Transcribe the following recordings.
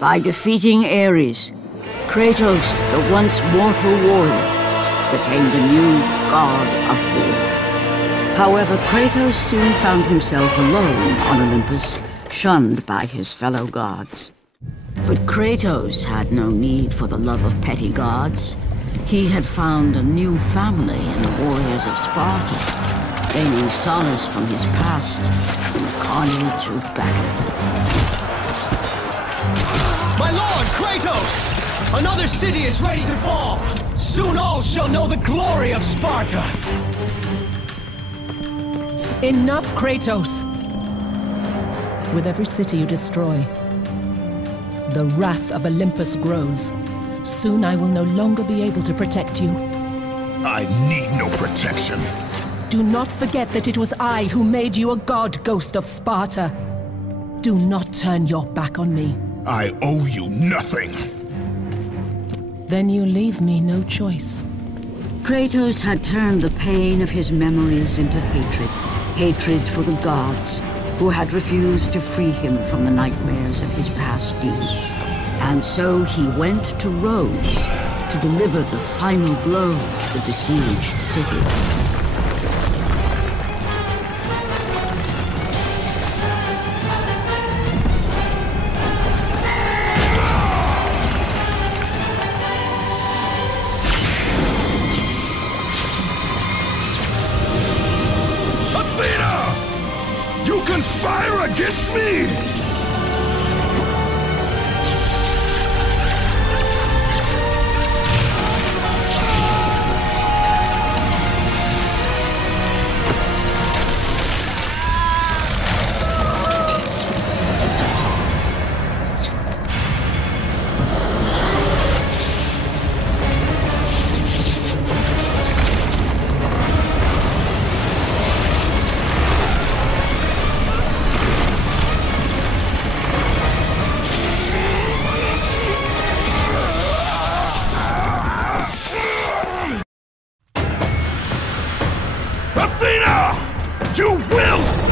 By defeating Ares, Kratos, the once mortal warrior, became the new god of war. However, Kratos soon found himself alone on Olympus, shunned by his fellow gods. But Kratos had no need for the love of petty gods. He had found a new family in the warriors of Sparta, gaining solace from his past in the carnage of battle. My lord, Kratos! Another city is ready to fall! Soon all shall know the glory of Sparta! Enough, Kratos! With every city you destroy, the wrath of Olympus grows. Soon I will no longer be able to protect you. I need no protection. Do not forget that it was I who made you a god, Ghost of Sparta. Do not turn your back on me. I owe you nothing. Then you leave me no choice. Kratos had turned the pain of his memories into hatred. Hatred for the gods, who had refused to free him from the nightmares of his past deeds. And so he went to Rhodes to deliver the final blow to the besieged city. You conspire against me! You will see!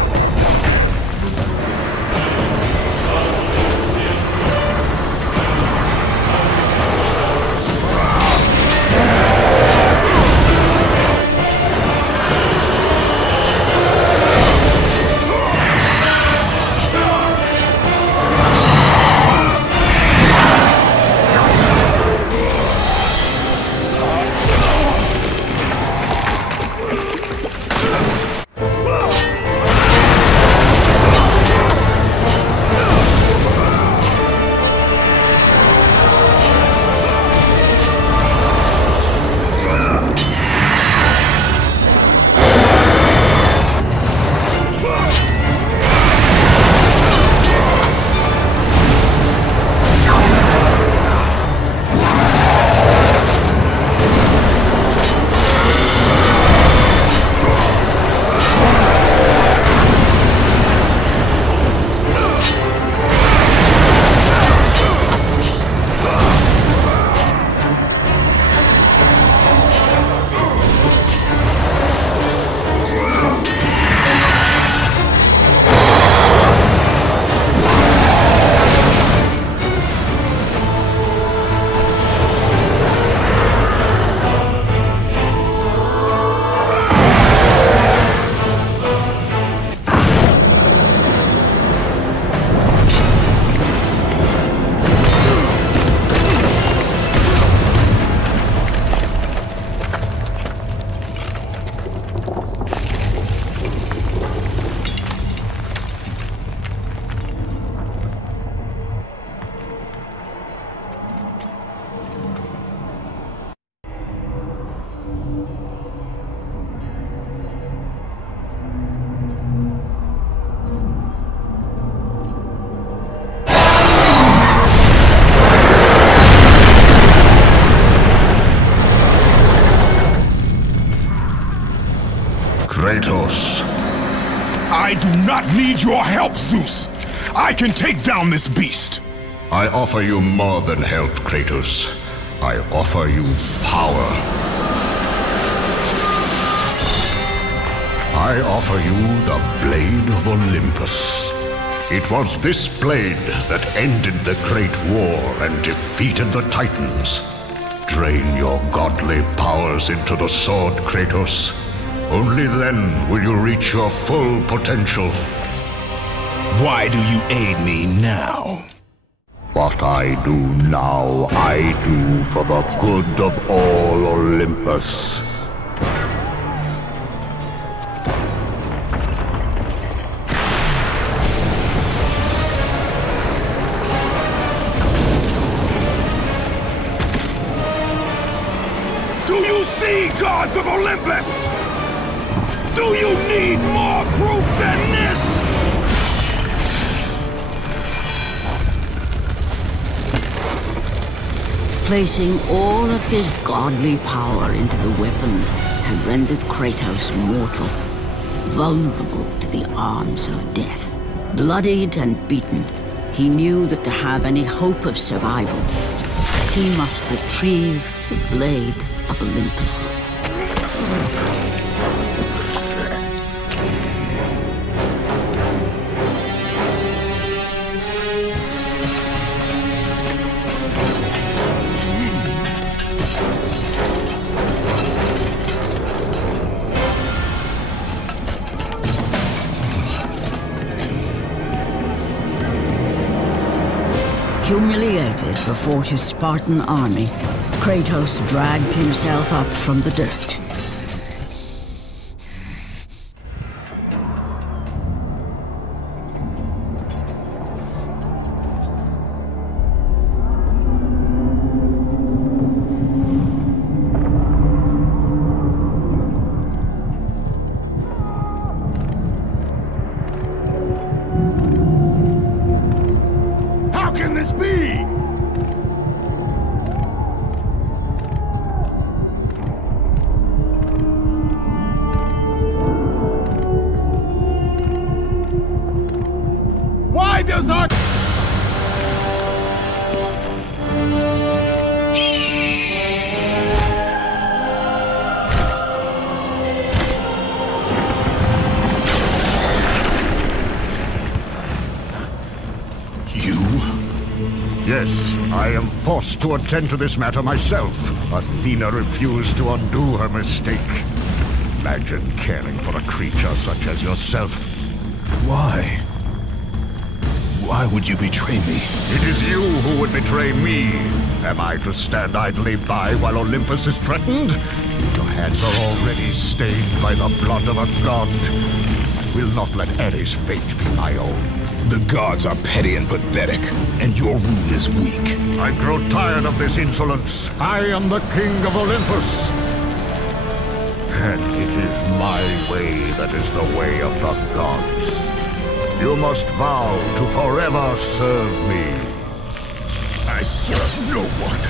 Kratos. I do not need your help, Zeus. I can take down this beast. I offer you more than help, Kratos. I offer you power. I offer you the Blade of Olympus. It was this blade that ended the Great War and defeated the Titans. Drain your godly powers into the sword, Kratos. Only then will you reach your full potential. Why do you aid me now? What I do now, I do for the good of all Olympus. Do you see, gods of Olympus? Do you need more proof than this? Placing all of his godly power into the weapon had rendered Kratos mortal, vulnerable to the arms of death. Bloodied and beaten, he knew that to have any hope of survival, he must retrieve the blade of Olympus. Humiliated before his Spartan army, Kratos dragged himself up from the dirt. How can this be? Why does our... Yes, I am forced to attend to this matter myself. Athena refused to undo her mistake. Imagine caring for a creature such as yourself. Why? Why would you betray me? It is you who would betray me. Am I to stand idly by while Olympus is threatened? Your hands are already stained by the blood of a god. I will not let Ares' fate be my own. The gods are petty and pathetic, and your rule is weak. I grow tired of this insolence. I am the king of Olympus. And it is my way that is the way of the gods. You must vow to forever serve me. I serve no one.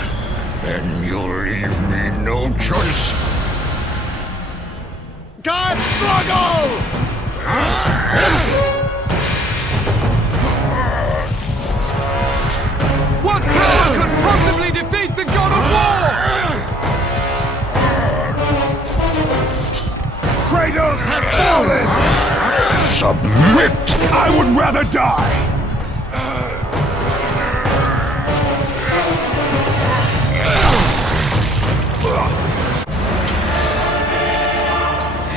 Then you leave me no choice. God struggle! What power could possibly defeat the god of war? Kratos has fallen! Submit! I would rather die!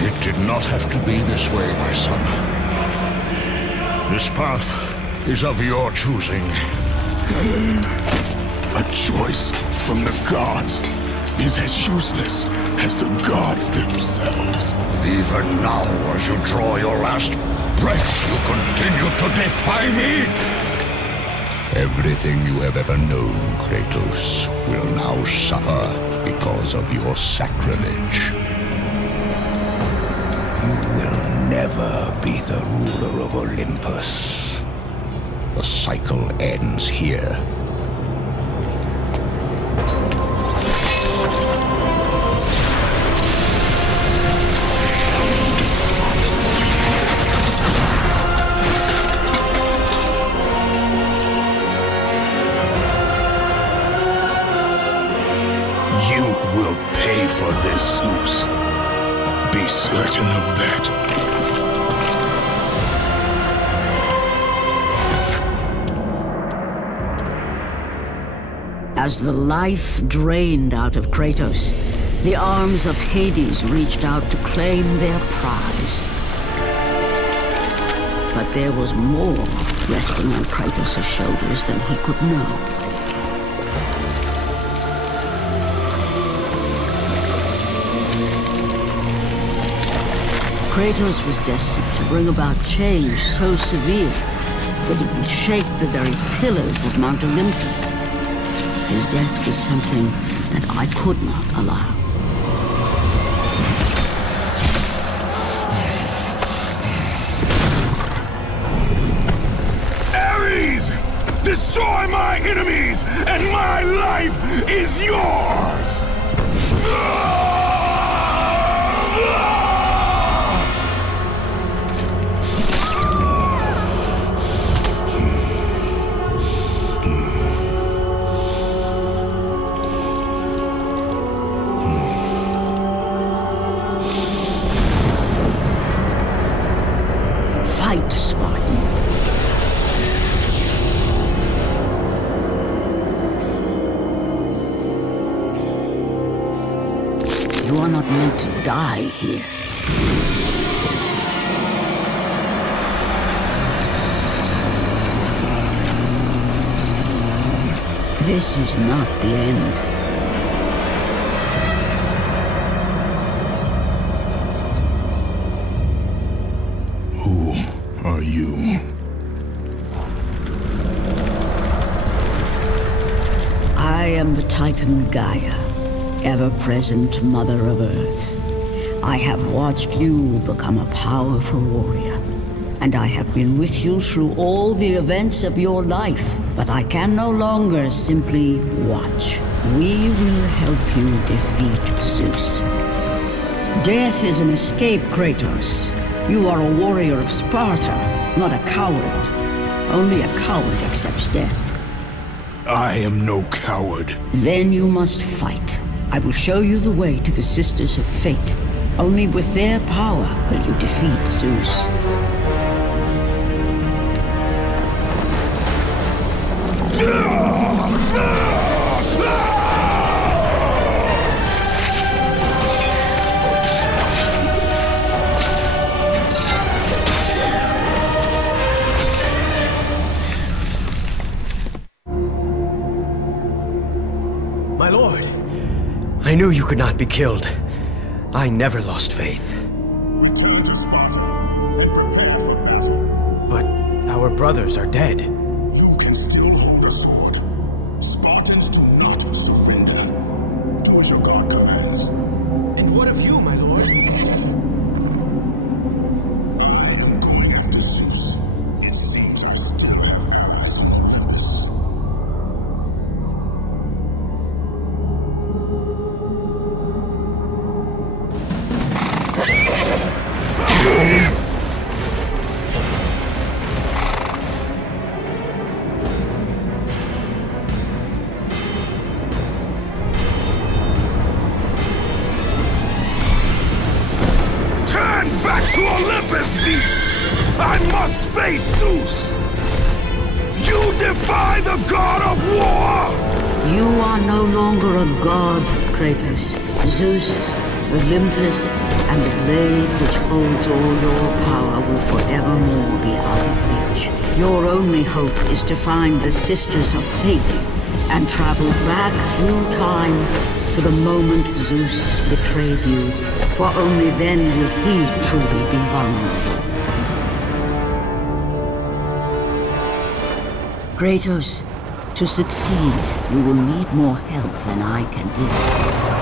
It did not have to be this way, my son. This path is of your choosing. A choice from the gods is as useless as the gods themselves. Even now, as you draw your last breath, you continue to defy me? Everything you have ever known, Kratos, will now suffer because of your sacrilege. You will never be the ruler of Olympus. The cycle ends here. You will pay for this, Zeus. Be certain of that. As the life drained out of Kratos, the arms of Hades reached out to claim their prize. But there was more resting on Kratos' shoulders than he could know. Kratos was destined to bring about change so severe that it would shake the very pillars of Mount Olympus. His death was something that I could not allow. Destroy my enemies, and my life is yours! Fight, Spartan. You are not meant to die here. This is not the end. Who are you? I am the Titan Gaia, ever-present Mother of Earth. I have watched you become a powerful warrior, and I have been with you through all the events of your life, but I can no longer simply watch. We will help you defeat Zeus. Death is an escape, Kratos. You are a warrior of Sparta, not a coward. Only a coward accepts death. I am no coward. Then you must fight. I will show you the way to the Sisters of Fate. Only with their power will you defeat Zeus. My lord, I knew you could not be killed. I never lost faith. Return to Sparta and prepare for battle. But our brothers are dead. You can still hold a sword. Spartans do not surrender. Do as your god commands. And what of you, my lord? I am going after Zeus. It seems I still have eyes on Olympus. Back to Olympus, beast! I must face Zeus! You defy the god of war! You are no longer a god, Kratos. Zeus, Olympus, and the blade which holds all your power will forevermore be out of reach. Your only hope is to find the Sisters of Fate and travel back through time to the moment Zeus betrayed you, for only then will he truly be vulnerable. Kratos, to succeed, you will need more help than I can give.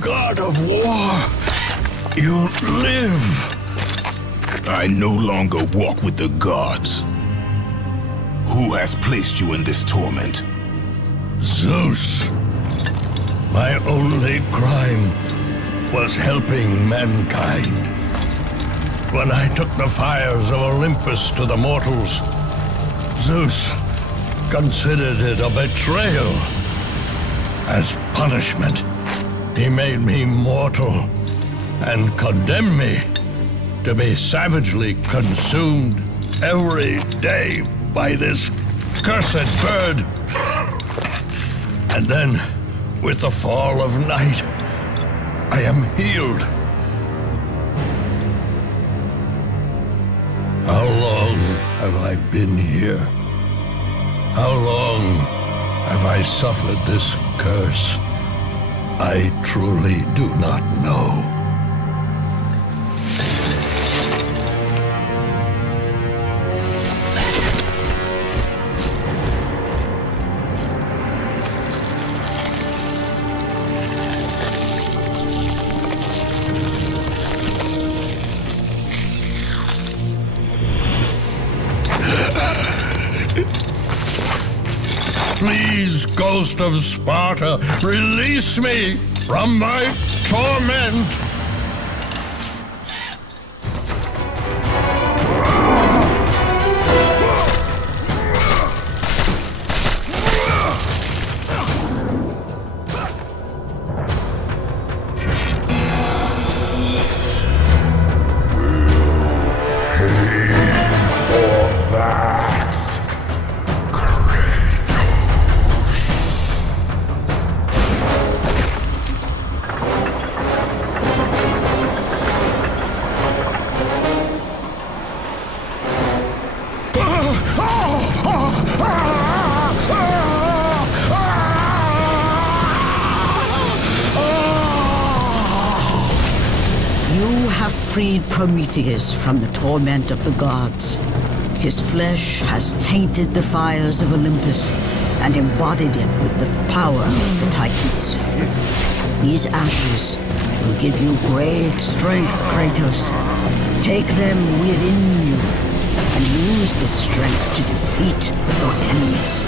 God of War, you live. I no longer walk with the gods. Who has placed you in this torment? Zeus. My only crime was helping mankind. When I took the fires of Olympus to the mortals, Zeus considered it a betrayal. As punishment, he made me mortal and condemned me to be savagely consumed every day by this cursed bird. And then, with the fall of night, I am healed. How long have I been here? How long have I suffered this curse? I truly do not know. Please, Ghost of Sparta, release me from my torment! Freed Prometheus from the torment of the gods. His flesh has tainted the fires of Olympus and embodied it with the power of the Titans. These ashes will give you great strength, Kratos. Take them within you and use this strength to defeat your enemies.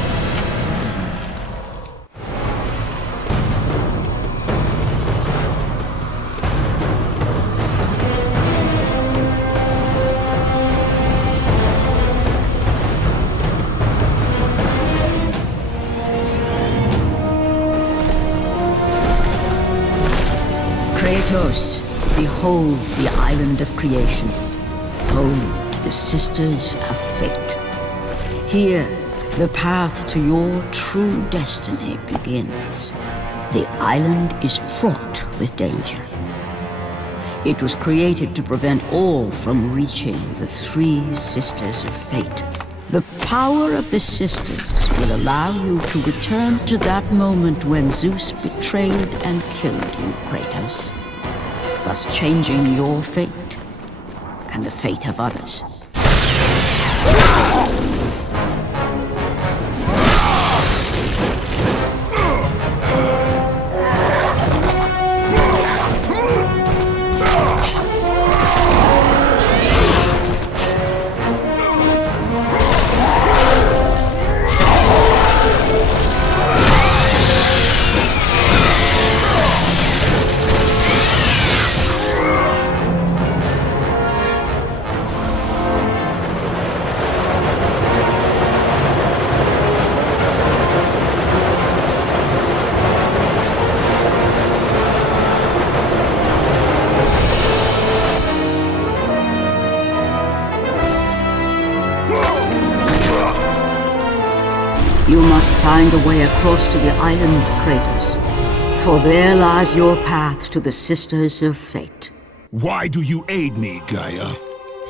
Kratos, behold the island of creation, home to the Sisters of Fate. Here, the path to your true destiny begins. The island is fraught with danger. It was created to prevent all from reaching the three Sisters of Fate. The power of the Sisters will allow you to return to that moment when Zeus betrayed and killed you, Kratos, thus changing your fate and the fate of others. You must find a way across to the island, Kratos, for there lies your path to the Sisters of Fate. Why do you aid me, Gaia?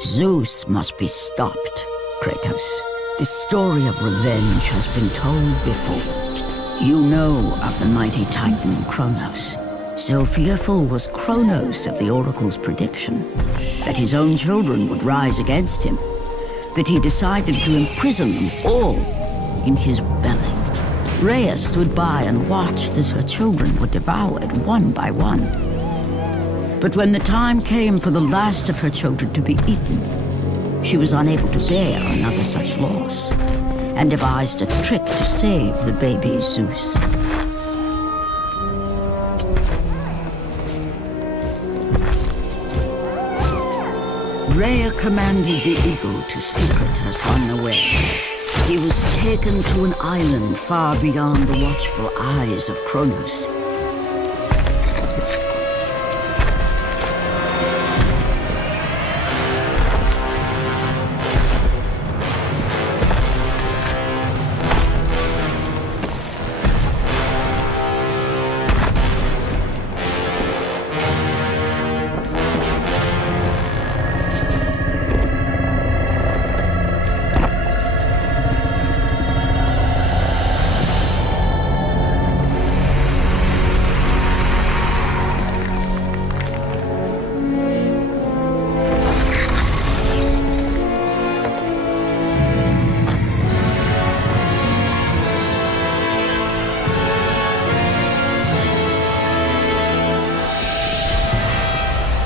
Zeus must be stopped, Kratos. The story of revenge has been told before. You know of the mighty Titan Kronos. So fearful was Kronos of the Oracle's prediction that his own children would rise against him, that he decided to imprison them all in his belly. Rhea stood by and watched as her children were devoured one by one. But when the time came for the last of her children to be eaten, she was unable to bear another such loss, and devised a trick to save the baby Zeus. Rhea commanded the eagle to secret her son away. He was taken to an island far beyond the watchful eyes of Kronos.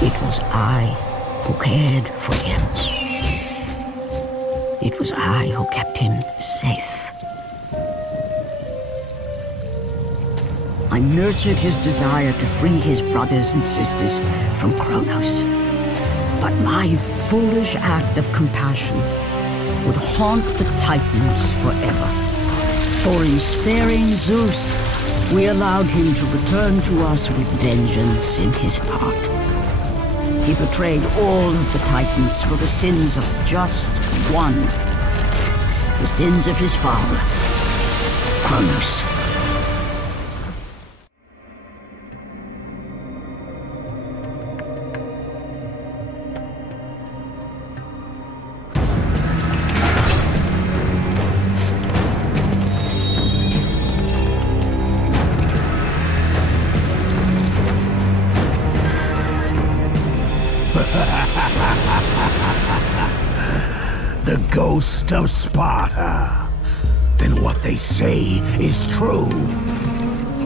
It was I who cared for him. It was I who kept him safe. I nurtured his desire to free his brothers and sisters from Kronos. But my foolish act of compassion would haunt the Titans forever. For in sparing Zeus, we allowed him to return to us with vengeance in his heart. He betrayed all of the Titans for the sins of just one. The sins of his father, Kronos. The ghost of Sparta. Then what they say is true.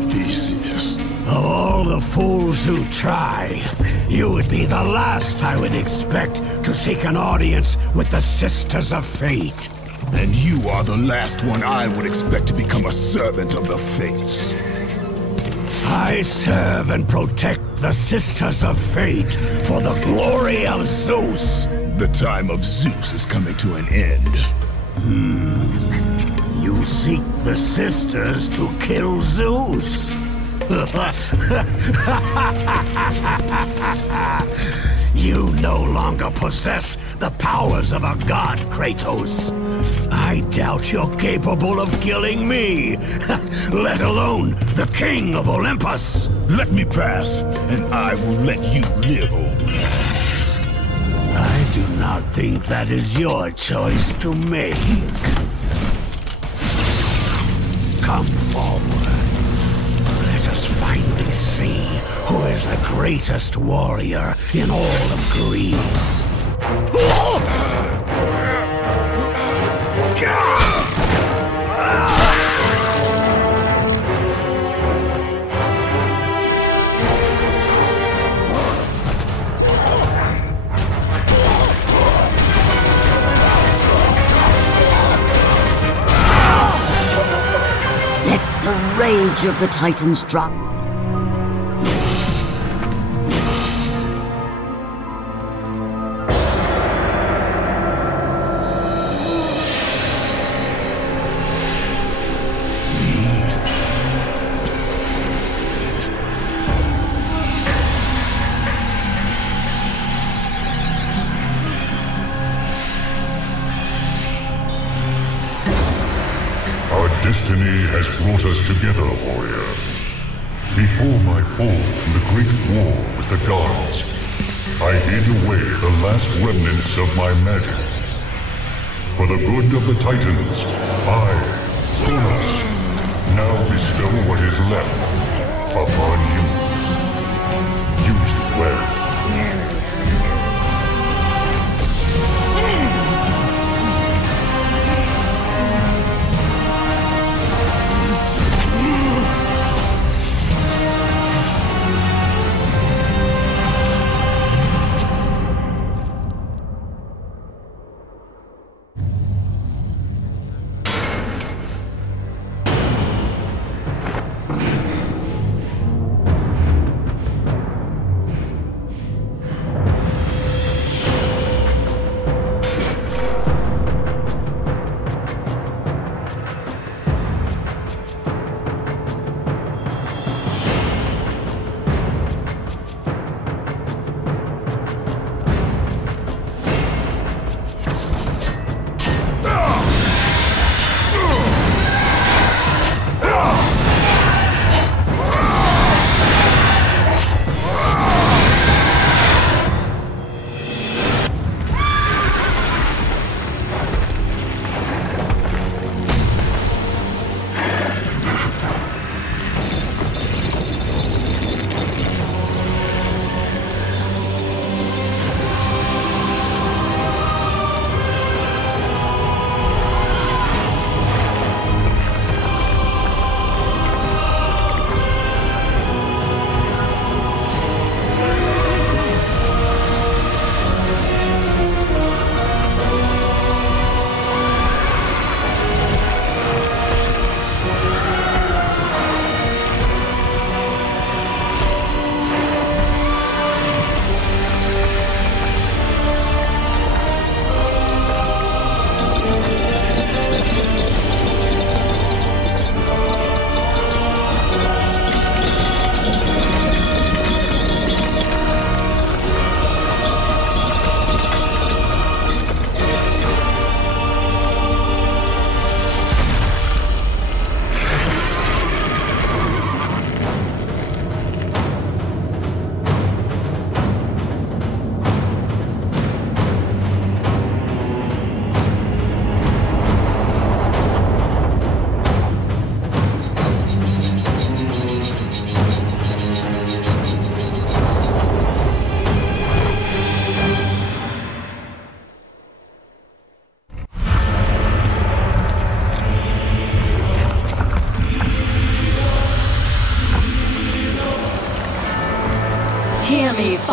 Theseus. Of all the fools who try, you would be the last I would expect to seek an audience with the Sisters of Fate. And you are the last one I would expect to become a servant of the Fates. I serve and protect the Sisters of Fate for the glory of Zeus. The time of Zeus is coming to an end. You seek the Sisters to kill Zeus. You no longer possess the powers of a god, Kratos. I doubt you're capable of killing me, let alone the king of Olympus. Let me pass, and I will let you live, old man. I do not think that is your choice to make. Come forward. Let us finally see who is the greatest warrior in all of Greece. The rage of the Titans drop. Destiny has brought us together, warrior. Before my fall in the great war with the gods, I hid away the last remnants of my magic. For the good of the Titans, I, Kronos, now bestow what is left upon you. Use it well.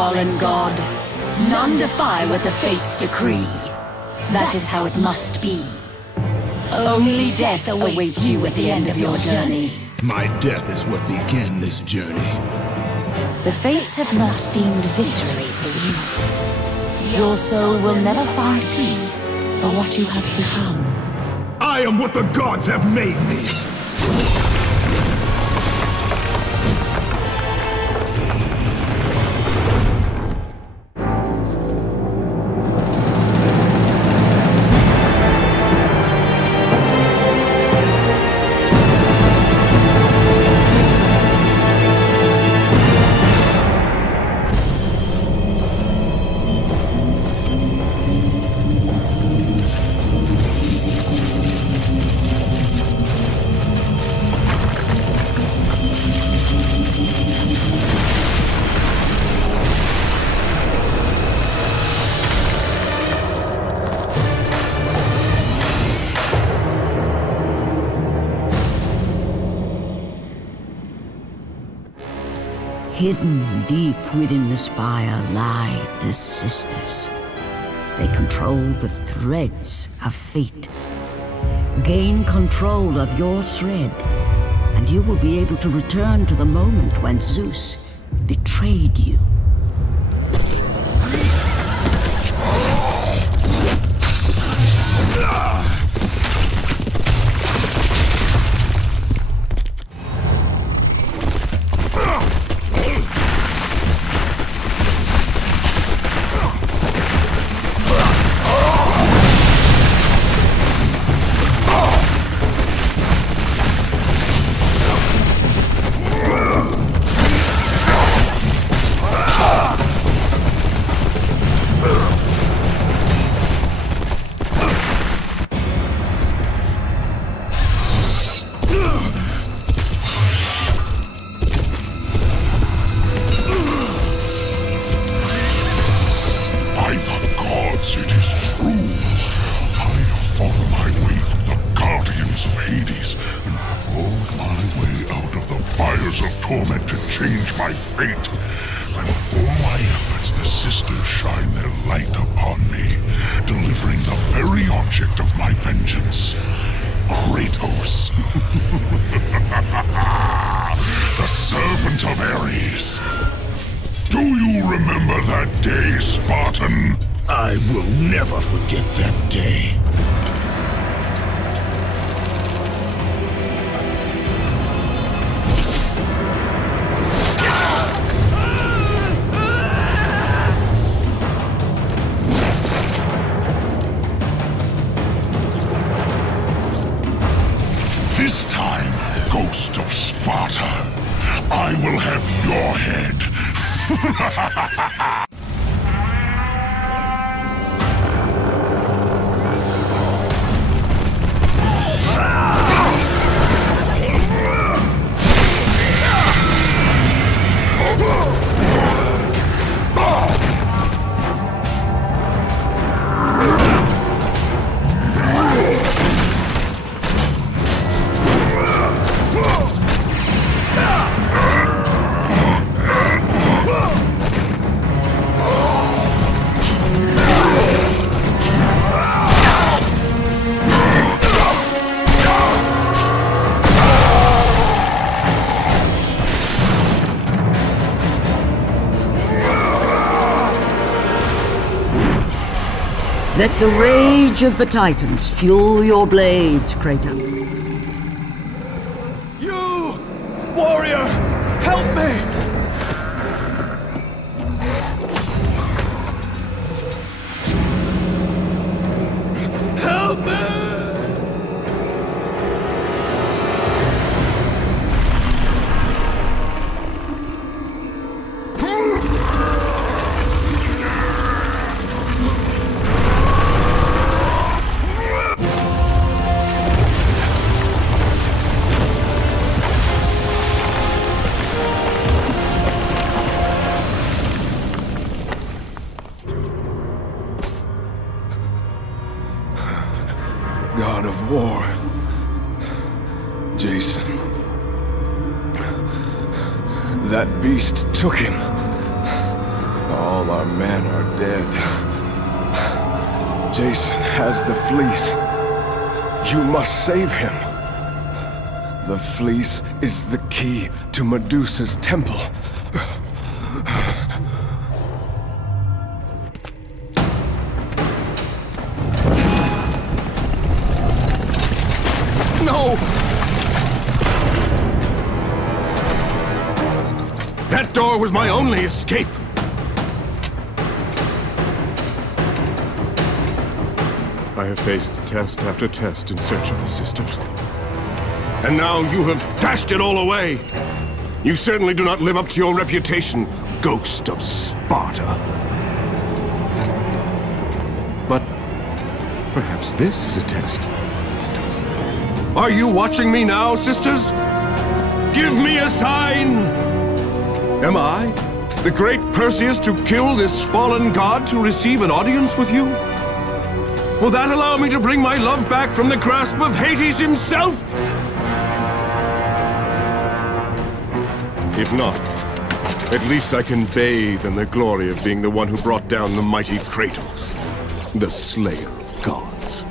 fallen god. None defy what the fates decree. That is how it must be. Only death awaits you at the end of your journey. My death is what began this journey. The fates have not deemed victory for you. Your soul will never find peace for what you have become. I am what the gods have made me! Hidden deep within the spire lie the sisters. They control the threads of fate. Gain control of your thread, and you will be able to return to the moment when Zeus betrayed you. Of torment to change my fate, and for my efforts the sisters shine their light upon me, delivering the very object of my vengeance, Kratos. The servant of Ares. Do you remember that day, Spartan? I will never forget that day. This time, Ghost of Sparta, I will have your head. Let the rage of the Titans fuel your blades, Kratos. You! Warrior! Help me! Help me! God of War, Jason. That beast took him. All our men are dead. Jason has the fleece. You must save him. The fleece is the key to Medusa's temple. No! That door was my only escape. I have faced test after test in search of the sisters. And now you have dashed it all away. You certainly do not live up to your reputation, ghost of Sparta. But perhaps this is a test. Are you watching me now, sisters? Give me a sign! Am I, the great Perseus, to kill this fallen god to receive an audience with you? Will that allow me to bring my love back from the grasp of Hades himself? If not, at least I can bathe in the glory of being the one who brought down the mighty Kratos, the slayer of gods.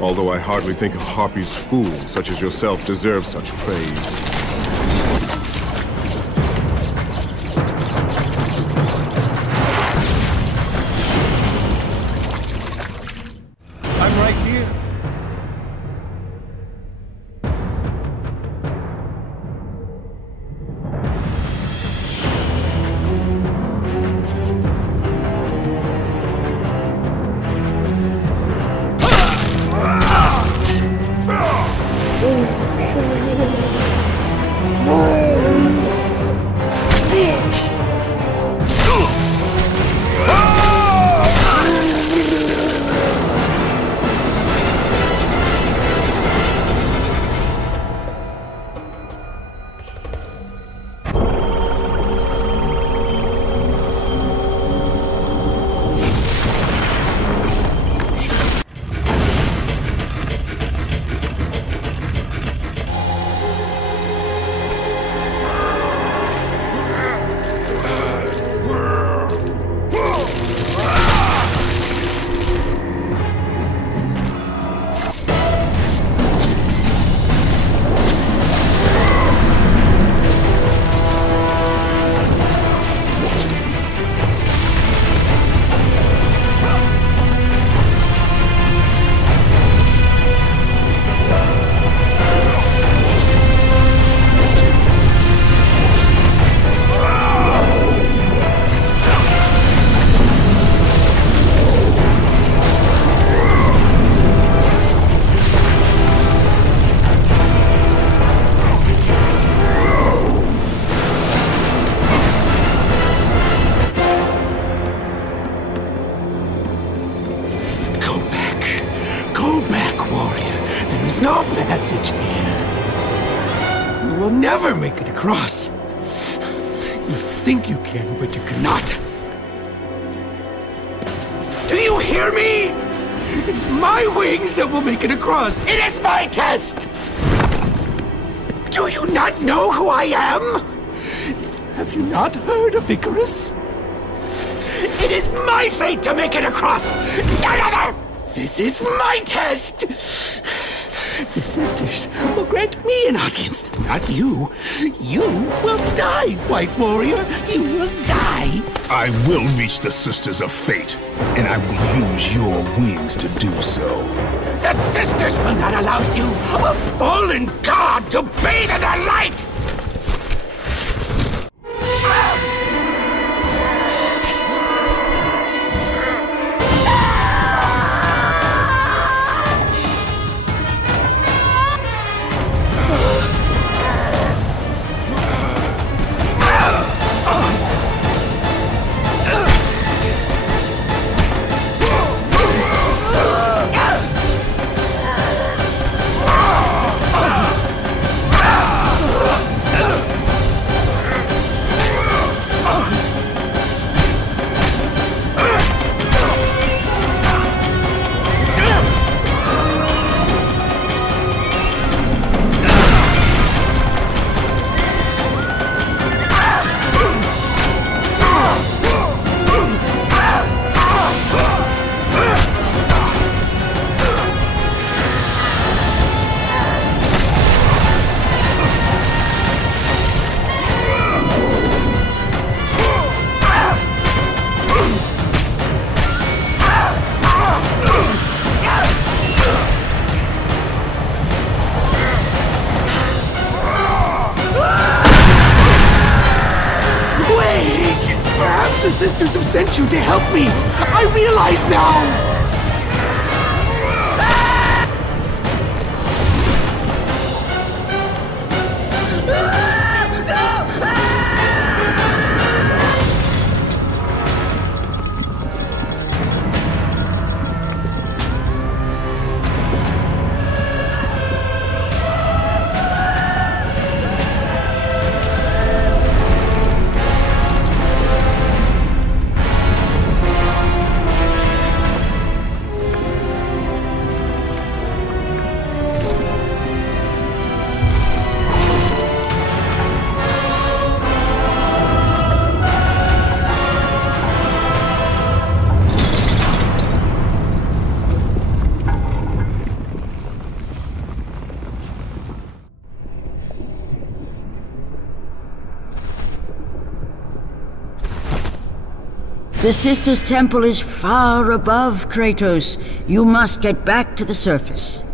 Although I hardly think a Harpy's fool such as yourself deserves such praise. I'm right here. no passage here. You will never make it across. You think you can, but you cannot. Do you hear me? It is my wings that will make it across. It is my test! Do you not know who I am? Have you not heard of Icarus? It is my fate to make it across! None other! This is my test! The sisters will grant me an audience, not you. You will die, White Warrior. You will die. I will reach the Sisters of Fate, and I will use your wings to do so. The sisters will not allow you, a fallen god, to bathe in their light! sisters have sent you to help me! I realize now! The Sisters' Temple is far above, Kratos. You must get back to the surface.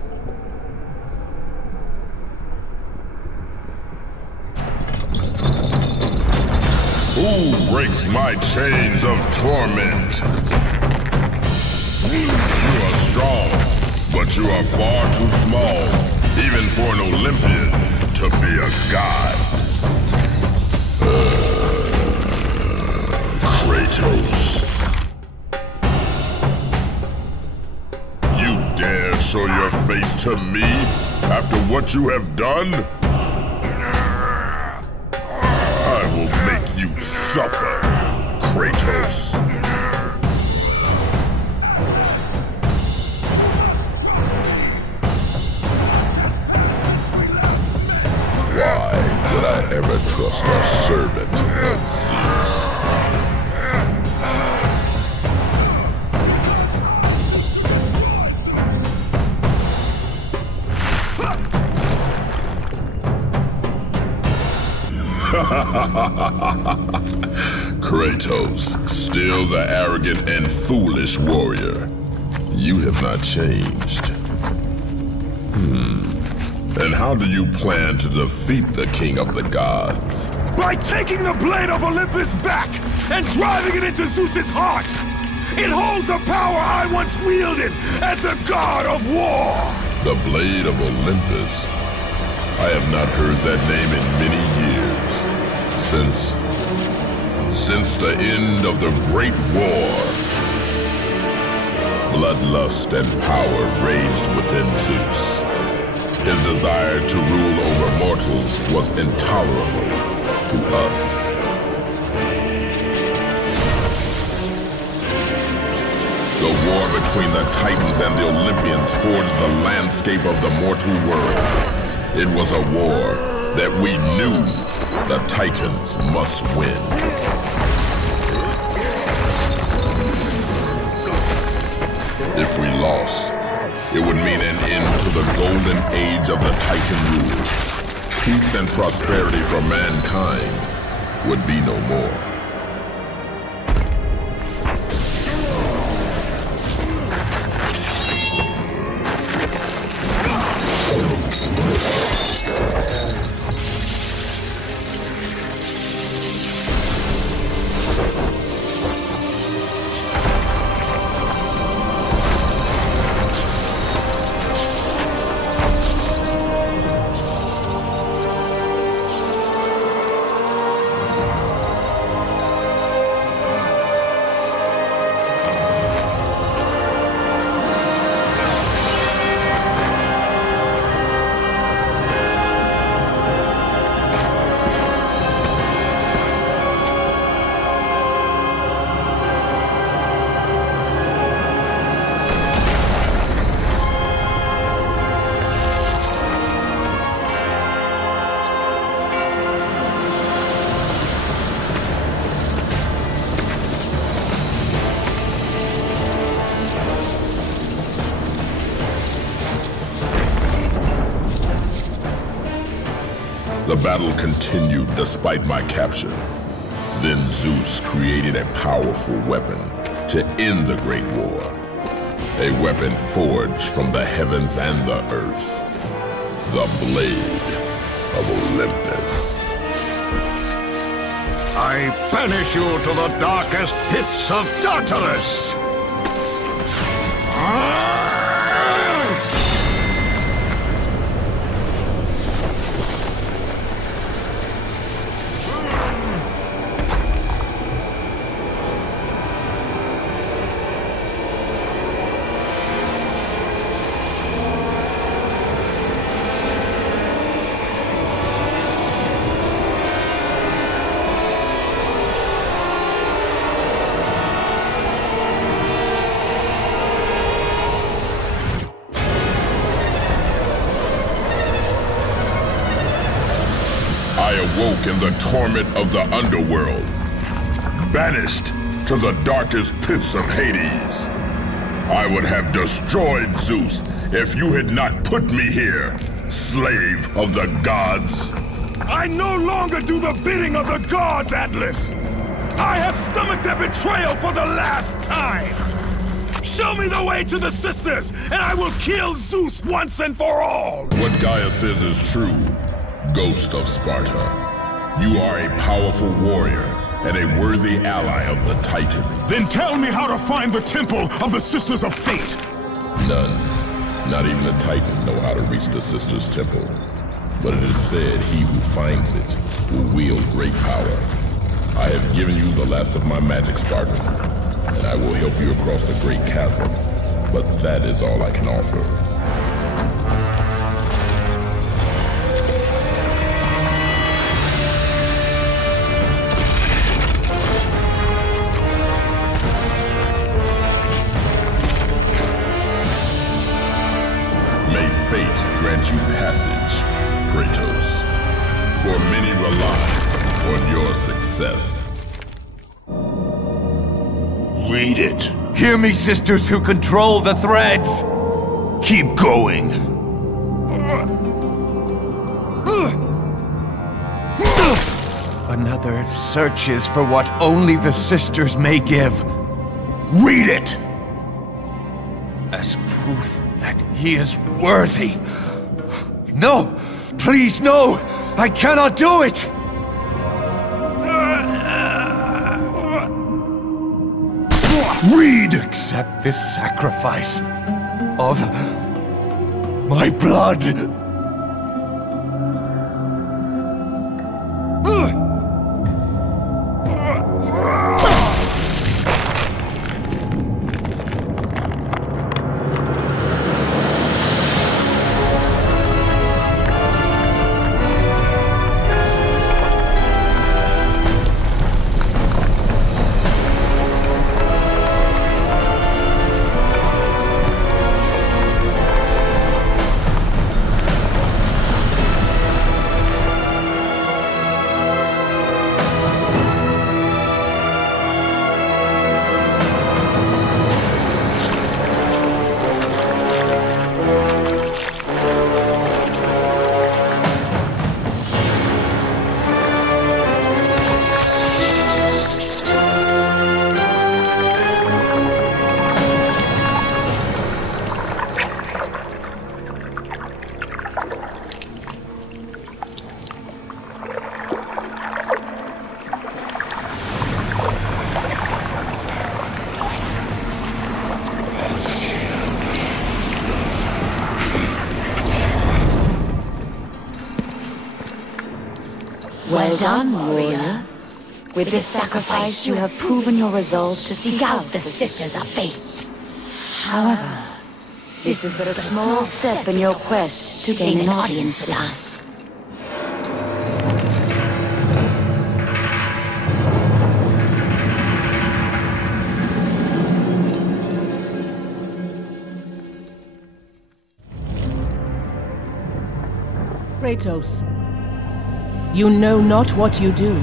Who breaks my chains of torment? You are strong, but you are far too small, even for an Olympian to be a god. Kratos. You dare show your face to me after what you have done? I will make you suffer, Kratos. Why would I ever trust a servant of Zeus? Kratos, still the arrogant and foolish warrior. You have not changed. And how do you plan to defeat the King of the Gods? By taking the blade of Olympus back and driving it into Zeus's heart! It holds the power I once wielded as the god of war! The blade of Olympus? I have not heard that name in many years. Since the end of the Great War. Bloodlust and power raged within Zeus. His desire to rule over mortals was intolerable to us. The war between the Titans and the Olympians forged the landscape of the mortal world. It was a war that we knew the Titans must win. If we lost, it would mean an end to the golden age of the Titan rule. Peace and prosperity for mankind would be no more. The battle continued despite my capture. Then Zeus created a powerful weapon to end the Great War. A weapon forged from the heavens and the earth. The Blade of Olympus. I banish you to the darkest pits of Tartarus! Awoke in the torment of the underworld, banished to the darkest pits of Hades. I would have destroyed Zeus if you had not put me here, slave of the gods. I no longer do the bidding of the gods, Atlas! I have stomached their betrayal for the last time! Show me the way to the sisters, and I will kill Zeus once and for all! What Gaia says is true, Ghost of Sparta. You are a powerful warrior and a worthy ally of the Titan. Then tell me how to find the temple of the Sisters of Fate! None, not even a Titan, know how to reach the Sisters' Temple. But it is said he who finds it will wield great power. I have given you the last of my magic, Spartan, and I will help you across the great chasm. But that is all I can offer. May fate grant you passage, Kratos, for many rely on your success. Read it. Hear me, sisters who control the threads. Keep going. Another searches for what only the sisters may give. Read it! As proof that he is worthy. No! Please, no! I cannot do it! Read! Accept this sacrifice of my blood. Well done, warrior. With this sacrifice, you have proven your resolve to seek out the Sisters of Fate. However, this is but a small step in your quest to gain an audience with us. Kratos, you know not what you do.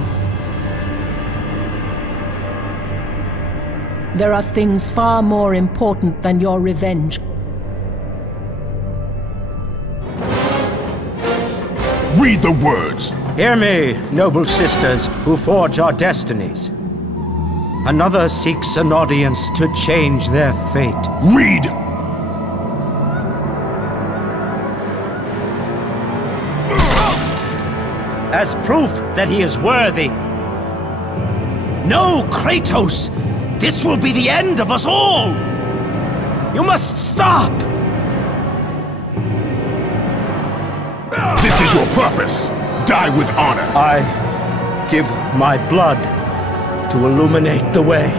There are things far more important than your revenge. Read the words! Hear me, noble sisters who forge our destinies. Another seeks an audience to change their fate. Read! As proof that he is worthy, No, Kratos! This will be the end of us all! You must stop! This is your purpose. Die with honor. I give my blood to illuminate the way.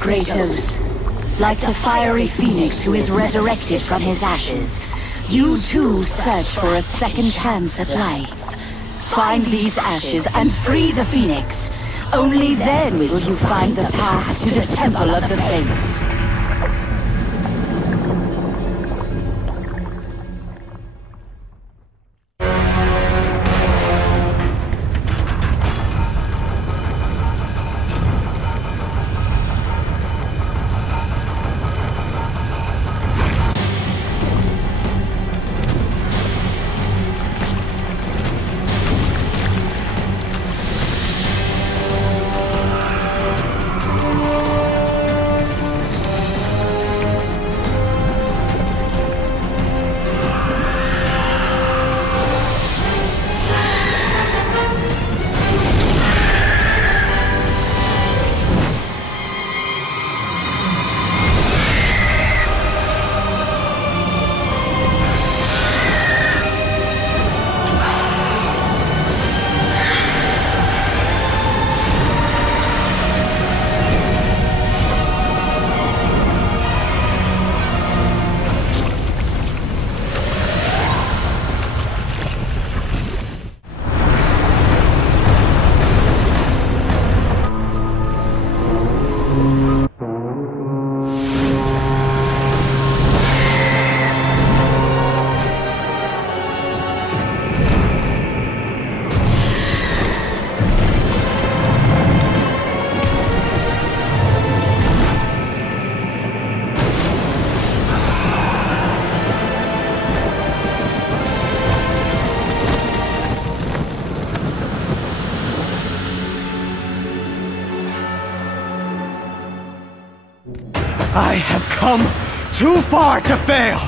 Kratos, like the fiery phoenix who is resurrected from his ashes, you too search for a second chance at life. Find these ashes and free the phoenix. Only then will you find the path to the Temple of the Face. I have come too far to fail!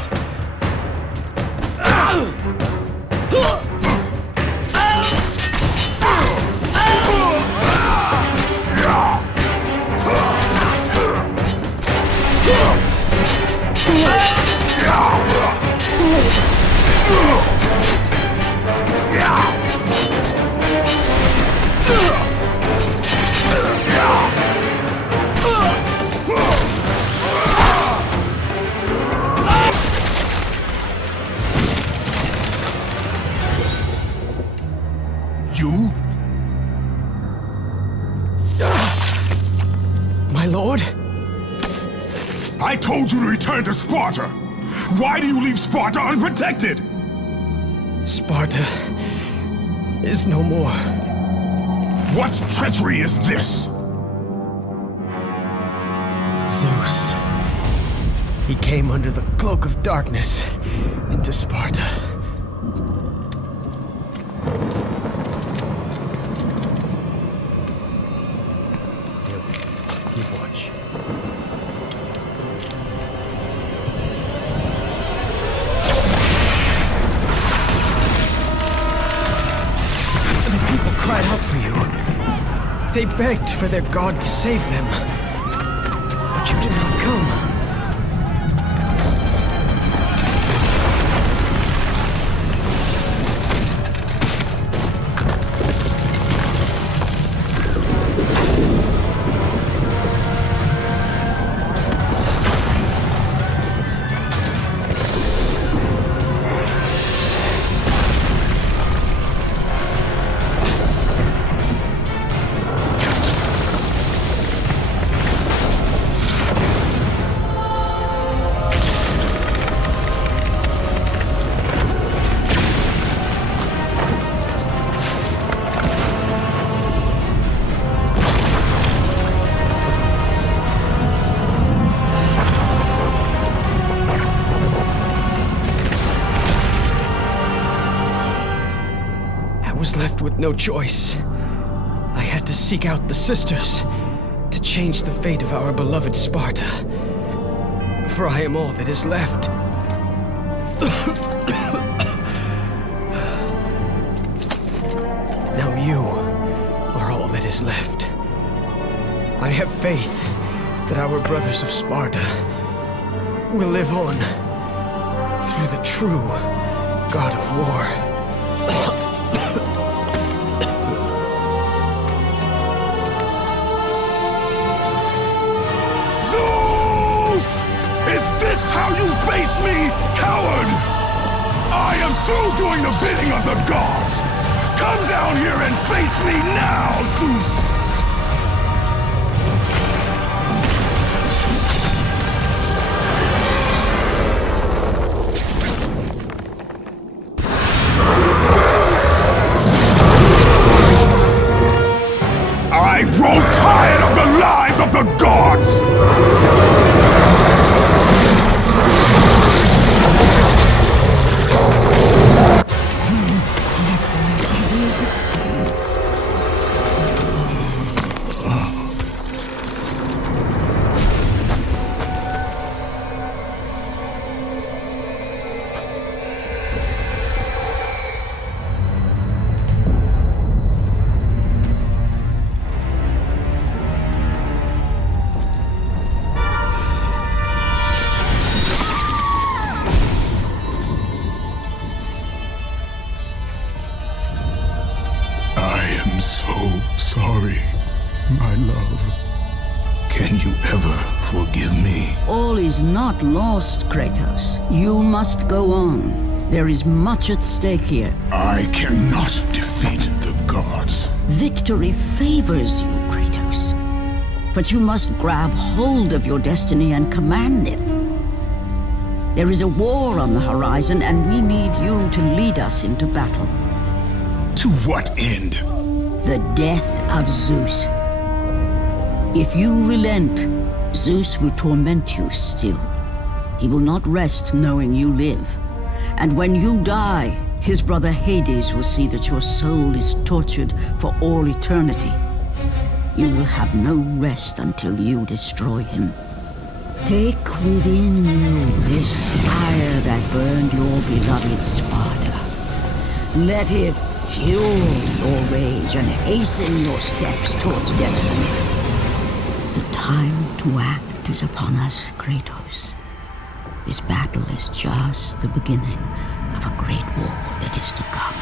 You? My lord? I told you to return to Sparta! Why do you leave Sparta unprotected? Sparta is no more. What treachery is this? Zeus. He came under the cloak of darkness into Sparta. You watch. The people cried out for you. They begged for their god to save them. But you did not come. left with no choice. I had to seek out the sisters to change the fate of our beloved Sparta. For I am all that is left. Now you are all that is left. I have faith that our brothers of Sparta will live on through the true God of War. Zeus! Is this how you face me, coward? I am through doing the bidding of the gods! Come down here and face me now, Zeus! I grow tired of the lies of the gods! Sorry, my love. Can you ever forgive me? All is not lost, Kratos. You must go on. There is much at stake here. I cannot defeat the gods. Victory favors you, Kratos. But you must grab hold of your destiny and command it. There is a war on the horizon, and we need you to lead us into battle. To what end? The death of Zeus. If you relent, Zeus will torment you still. He will not rest knowing you live. And when you die, his brother Hades will see that your soul is tortured for all eternity. You will have no rest until you destroy him. Take within you this fire that burned your beloved Sparta. Let it fuel your rage and hasten your steps towards destiny. The time to act is upon us, Kratos. This battle is just the beginning of a great war that is to come.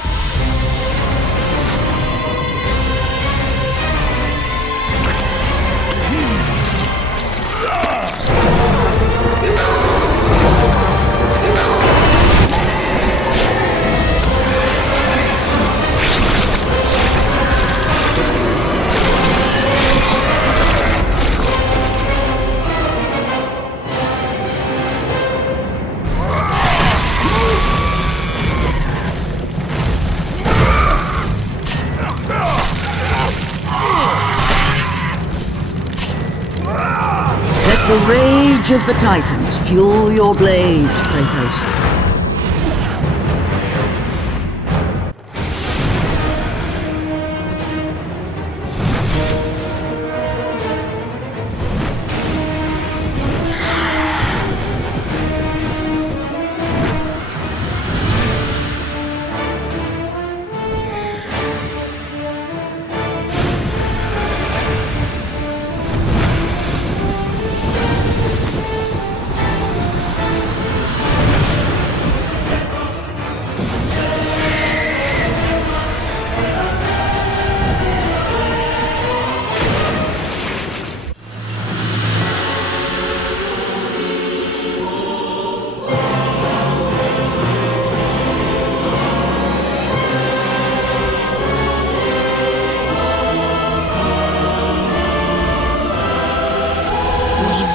The rage of the Titans fuel your blades, Kratos.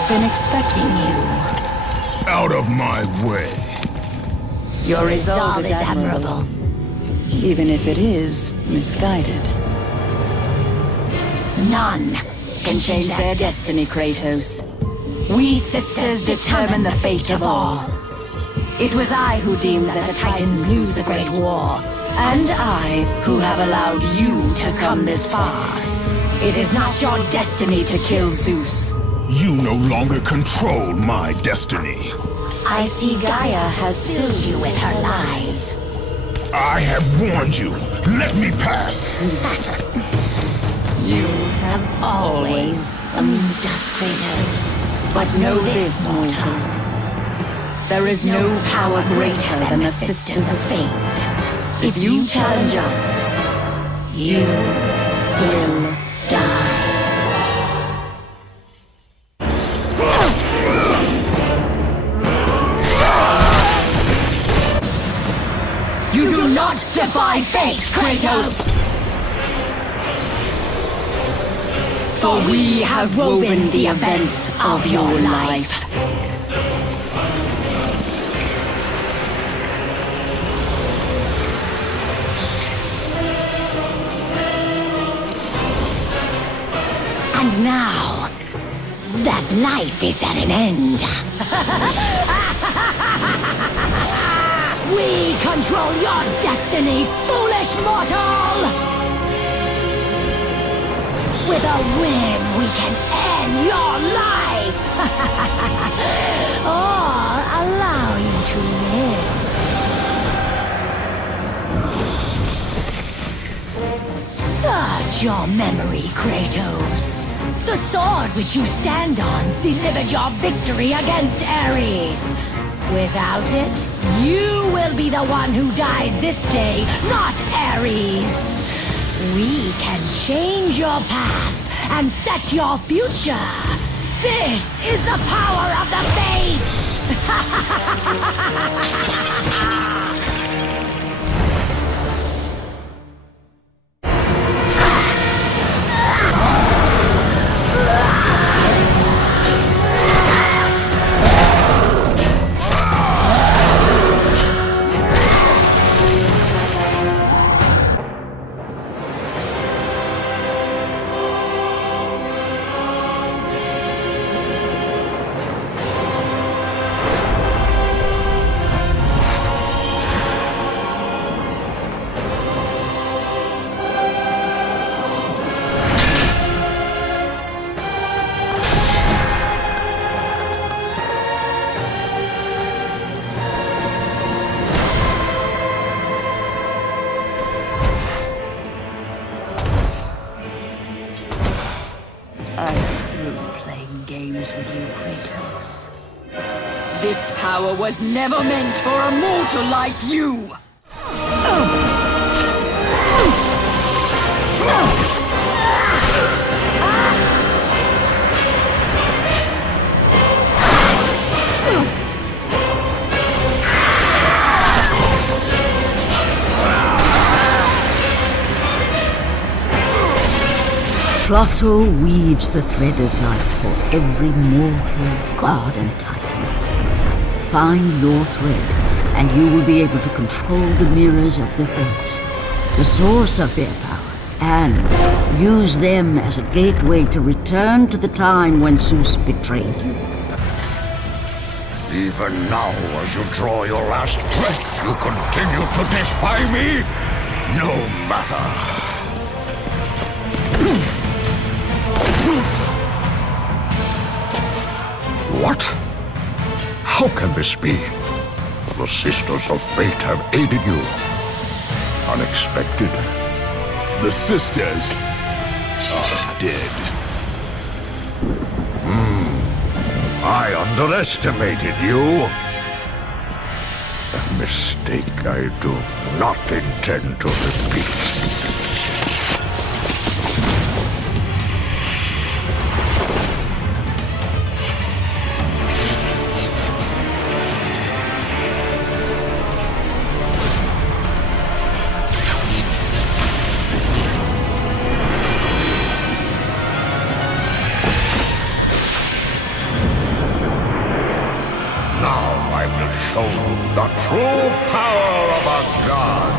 Been expecting you. Out of my way. Your resolve is admirable, even if it is misguided. None can change their destiny, Kratos. We sisters determine the fate of all. It was I who deemed that the Titans lose the Great War, And I, who have allowed you to come this far. It is not your destiny to kill Zeus. You no longer control my destiny. I see Gaia has filled you with her lies. I have warned you. Let me pass. You have always amused us, Kratos. But know this, mortal. There is no power greater than the Sisters of Fate. If you challenge us, you will die. You do not defy fate, Kratos! For we have woven the events of your life. And now, that life is at an end. We control your destiny, foolish mortal! With a whim, we can end your life! Or allow you to live. Search your memory, Kratos. The sword which you stand on delivered your victory against Ares. Without it, you will be the one who dies this day, not Ares. We can change your past and set your future. This is the power of the Fates! With you, Kratos. This power was never meant for a mortal like you! Clotho weaves the thread of life for every mortal, god and titan. Find your thread, and you will be able to control the mirrors of the Fates, the source of their power, and use them as a gateway to return to the time when Zeus betrayed you. Even now, as you draw your last breath, you continue to defy me? No matter. What? How can this be? The Sisters of Fate have aided you. Unexpected. The sisters are dead. I underestimated you. A mistake I do not intend to repeat. Show the true power of a god.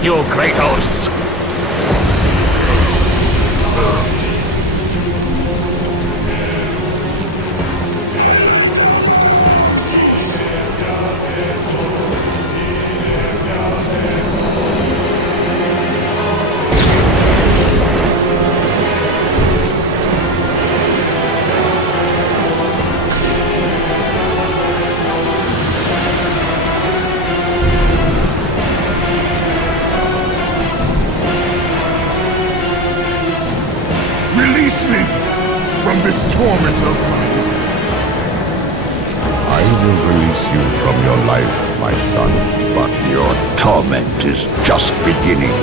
with you, Kratos! Release me from this torment of mine. I will release you from your life, my son, but your torment is just beginning.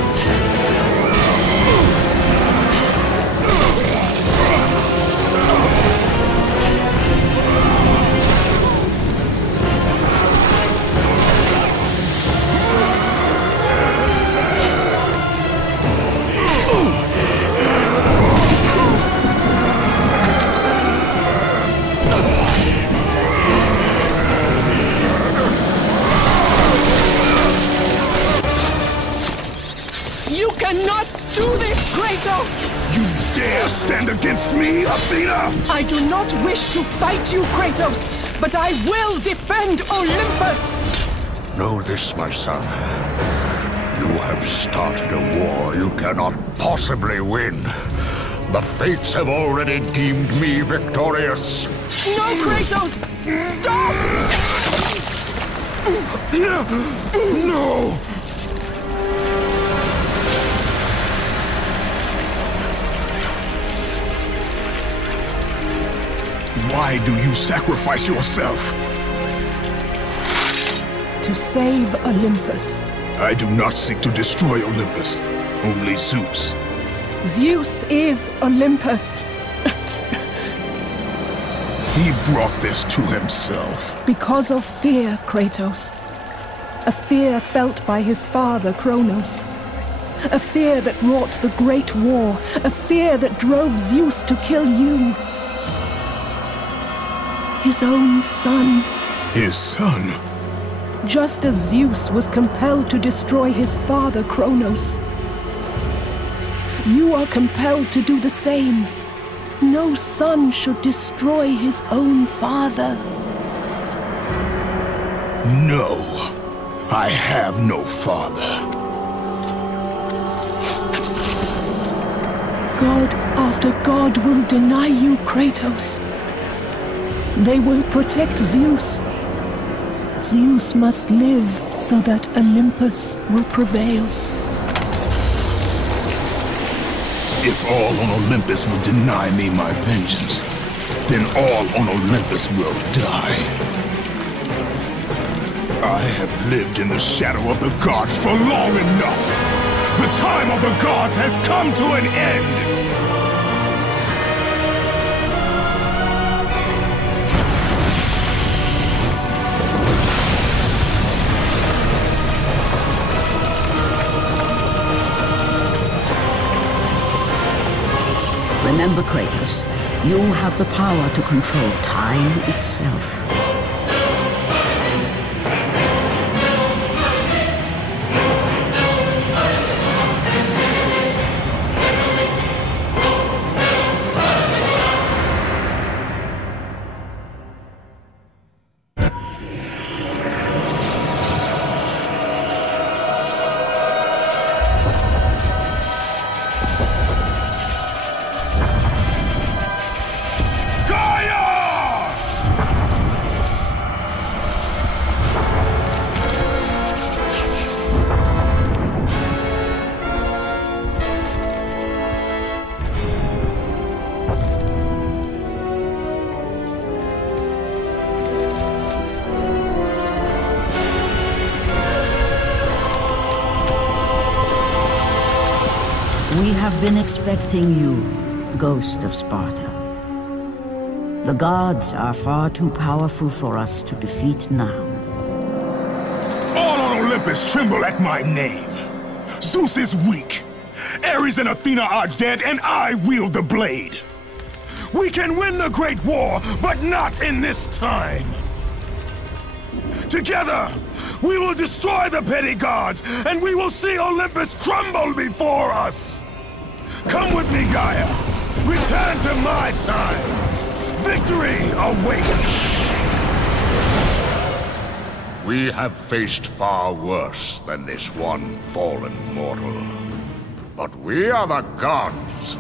You cannot do this, Kratos! You dare stand against me, Athena? I do not wish to fight you, Kratos, but I will defend Olympus! Know this, my son. You have started a war you cannot possibly win. The fates have already deemed me victorious. No, Kratos! Stop! Athena! No! Why do you sacrifice yourself? To save Olympus. I do not seek to destroy Olympus, only Zeus. Zeus is Olympus. He brought this to himself. Because of fear, Kratos. A fear felt by his father, Kronos. A fear that wrought the Great War. A fear that drove Zeus to kill you. His own son. His son? Just as Zeus was compelled to destroy his father, Kronos. You are compelled to do the same. No son should destroy his own father. No, I have no father. God after God will deny you, Kratos. They will protect Zeus. Zeus must live so that Olympus will prevail. If all on Olympus will deny me my vengeance, then all on Olympus will die. I have lived in the shadow of the gods for long enough. The time of the gods has come to an end. Remember, Kratos, you have the power to control time itself. We have been expecting you, Ghost of Sparta. The gods are far too powerful for us to defeat now. All on Olympus tremble at my name. Zeus is weak. Ares and Athena are dead, and I wield the blade. We can win the Great War, but not in this time. Together, We will destroy the petty gods, and we will see Olympus crumble before us! Come with me, Gaia! Return to my time! Victory awaits! We have faced far worse than this one fallen mortal. But we are the gods.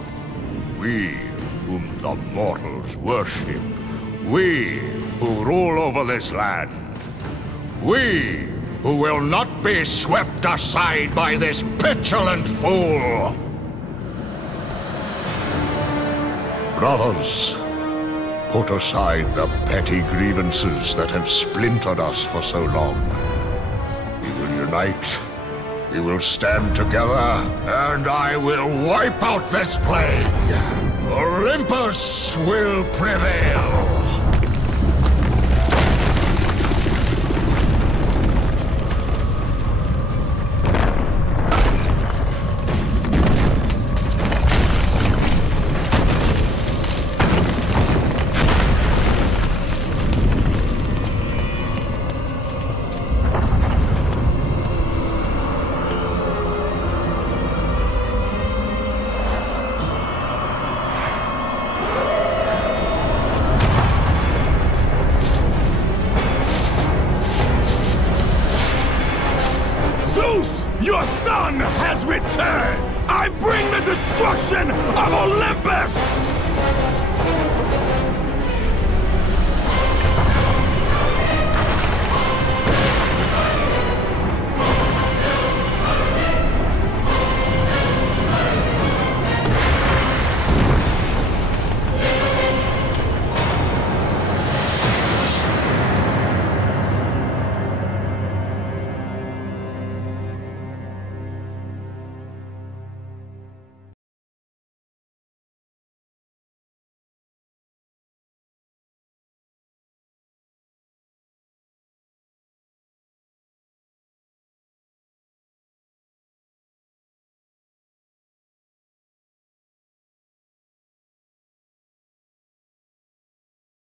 We whom the mortals worship. We who rule over this land. We who will not be swept aside by this petulant fool. Brothers, put aside the petty grievances that have splintered us for so long. We will unite, we will stand together, and I will wipe out this plague. Olympus will prevail. Zeus, your son has returned! I bring the destruction of Olympus!